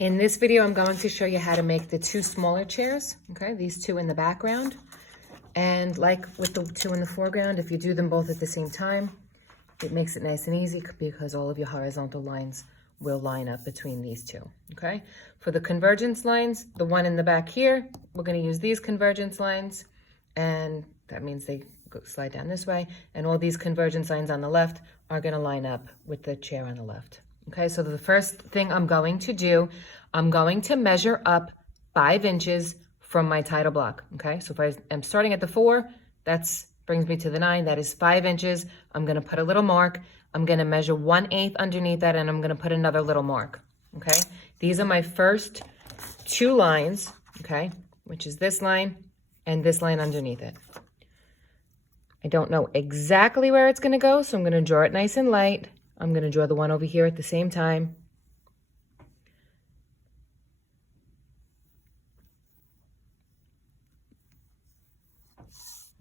In this video, I'm going to show you how to make the two smaller chairs, okay? These two in the background. And like with the two in the foreground, if you do them both at the same time, it makes it nice and easy because all of your horizontal lines will line up between these two, okay? For the convergence lines, the one in the back here, we're gonna use these convergence lines, and that means they slide down this way, and all these convergence lines on the left are gonna line up with the chair on the left. Okay, so the first thing I'm going to do, I'm going to measure up 5 inches from my title block, okay? So if I'm starting at the 4, that brings me to the 9, that is 5 inches. I'm gonna put a little mark. I'm gonna measure 1/8 underneath that, and I'm gonna put another little mark, okay? These are my first 2 lines, okay? Which is this line and this line underneath it. I don't know exactly where it's gonna go, so I'm gonna draw it nice and light. I'm gonna draw the one over here at the same time.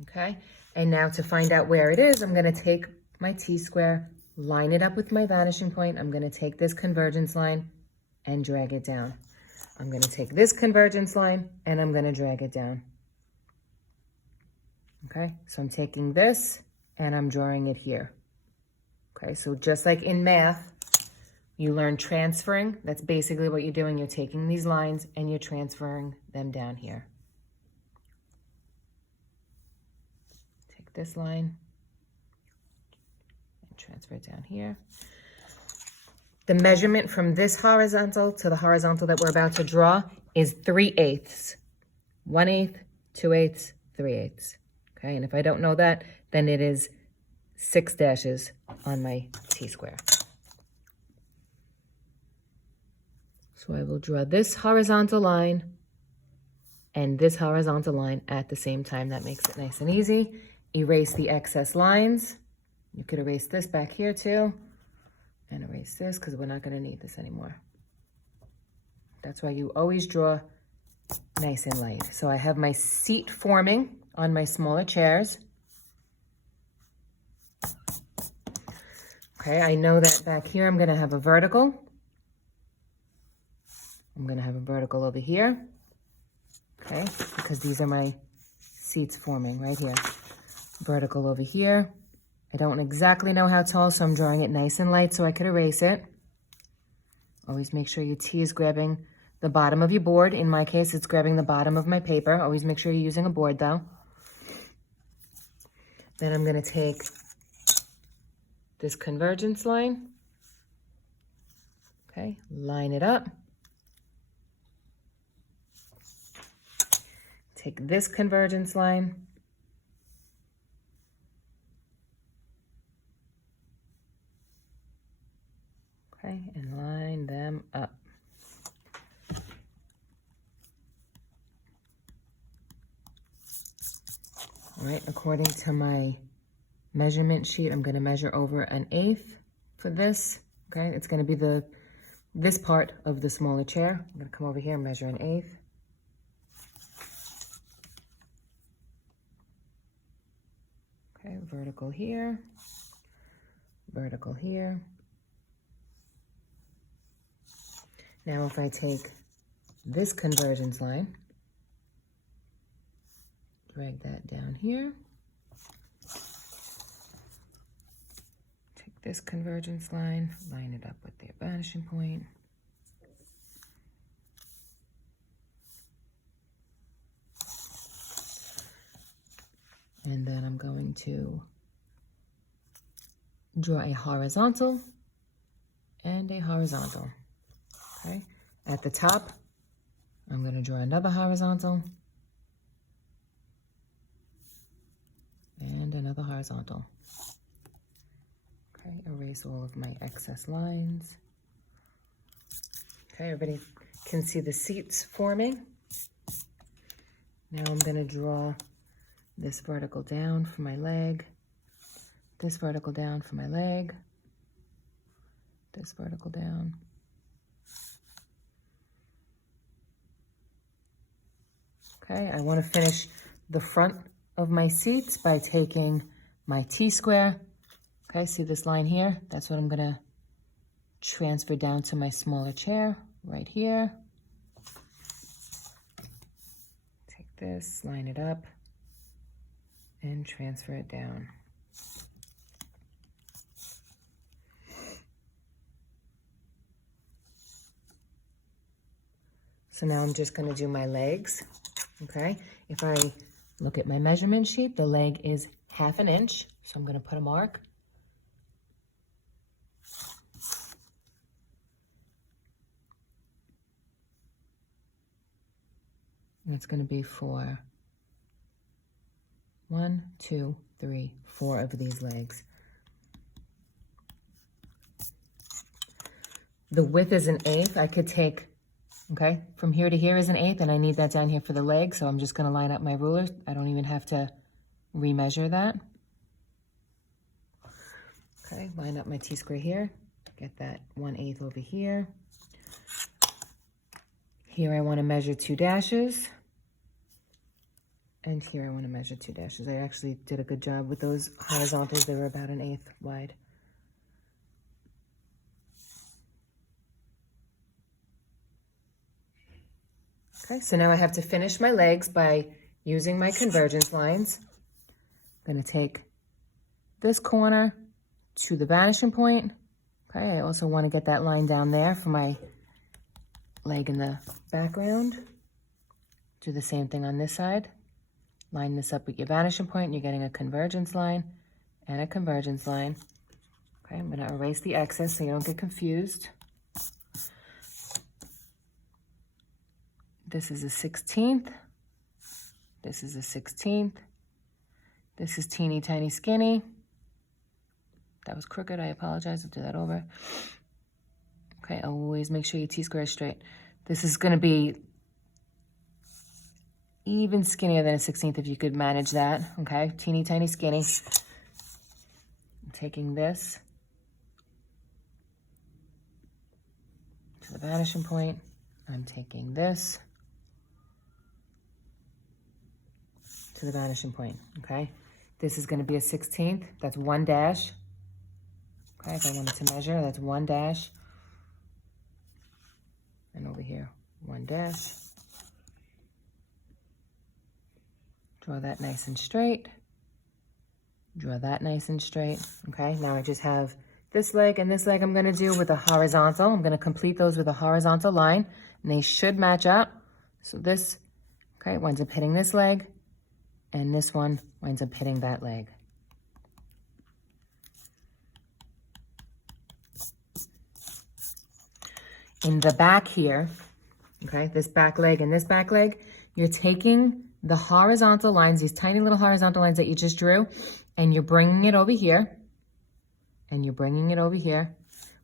Okay, and now to find out where it is, I'm gonna take my T-square, line it up with my vanishing point. I'm gonna take this convergence line and drag it down. I'm gonna take this convergence line and I'm gonna drag it down. Okay, so I'm taking this and I'm drawing it here. Okay, so just like in math, you learn transferring. That's basically what you're doing. You're taking these lines and you're transferring them down here. Take this line and transfer it down here. The measurement from this horizontal to the horizontal that we're about to draw is 3/8. 1/8, 2/8, 3/8. Okay, and if I don't know that, then it is 6 dashes on my T-square. So I will draw this horizontal line and this horizontal line at the same time. That makes it nice and easy. Erase the excess lines. You could erase this back here too, and erase this because we're not gonna need this anymore. That's why you always draw nice and light. So I have my seat forming on my smaller chairs. Okay, I know that back here I'm gonna have a vertical. I'm gonna have a vertical over here, okay, because these are my seats forming right here. Vertical over here. I don't exactly know how tall, so I'm drawing it nice and light so I could erase it. Always make sure your T is grabbing the bottom of your board. In my case, it's grabbing the bottom of my paper. Always make sure you're using a board though. Then I'm gonna take this convergence line, okay, line it up. Take this convergence line, okay, and line them up. All right, according to my measurement sheet, I'm gonna measure over 1/8 for this, okay? It's gonna be this part of the smaller chair. I'm gonna come over here and measure 1/8. Okay, vertical here, vertical here. Now if I take this convergence line, drag that down here, take this convergence line, line it up with the vanishing point. And then I'm going to draw a horizontal and a horizontal, okay? At the top, I'm gonna draw another horizontal and another horizontal. Okay, erase all of my excess lines. Okay, everybody can see the seats forming. Now I'm gonna draw this vertical down for my leg, this vertical down for my leg, this vertical down. Okay, I want to finish the front of my seats by taking my T-square. Okay, see this line here? That's what I'm gonna transfer down to my smaller chair. right here. Take this, line it up, and transfer it down. So now I'm just going to do my legs, okay? If I look at my measurement sheet, the leg is 1/2 inch, so I'm going to put a mark. And it's going to be for 1, 2, 3, 4 of these legs. The width is 1/8. I could take, okay, from here to here is 1/8, and I need that down here for the leg, so I'm just going to line up my ruler. I don't even have to remeasure that. Okay, line up my T-square here. Get that 1/8 over here. Here I want to measure 2 dashes. And here I want to measure 2 dashes. I actually did a good job with those horizontals. They were about 1/8 wide. Okay, so now I have to finish my legs by using my convergence lines. I'm going to take this corner to the vanishing point. Okay, I also want to get that line down there for my leg in the background. Do the same thing on this side. Line this up with your vanishing point, and you're getting a convergence line and a convergence line. Okay, I'm going to erase the excess so you don't get confused. This is a 16th. This is a 16th. This is teeny tiny skinny. That was crooked, I apologize, I'll do that over. Okay, always make sure your T-square is straight. This is going to be even skinnier than a 16th if you could manage that, okay? Teeny tiny skinny. I'm taking this to the vanishing point. I'm taking this to the vanishing point, okay? This is going to be a 16th. That's 1 dash. Okay, if I wanted to measure, that's 1 dash. And over here, 1 dash. Draw that nice and straight. Draw that nice and straight. Okay, now I just have this leg and this leg I'm going to do with a horizontal. I'm going to complete those with a horizontal line, and they should match up. So this, okay, winds up hitting this leg, and this one winds up hitting that leg. In the back here, okay, this back leg and this back leg, you're taking the horizontal lines, these tiny little horizontal lines that you just drew, and you're bringing it over here, and you're bringing it over here,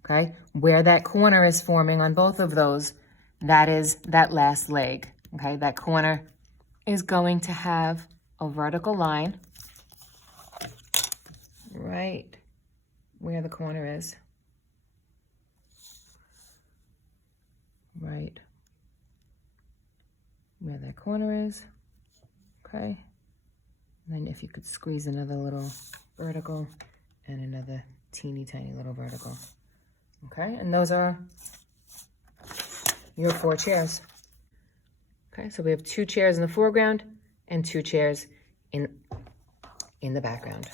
okay? Where that corner is forming on both of those, that is that last leg, okay? That corner is going to have a vertical line right where the corner is. Right where that corner is, okay? And then if you could squeeze another little vertical and another teeny tiny little vertical, okay? And those are your 4 chairs. Okay, so we have 2 chairs in the foreground and 2 chairs in the background.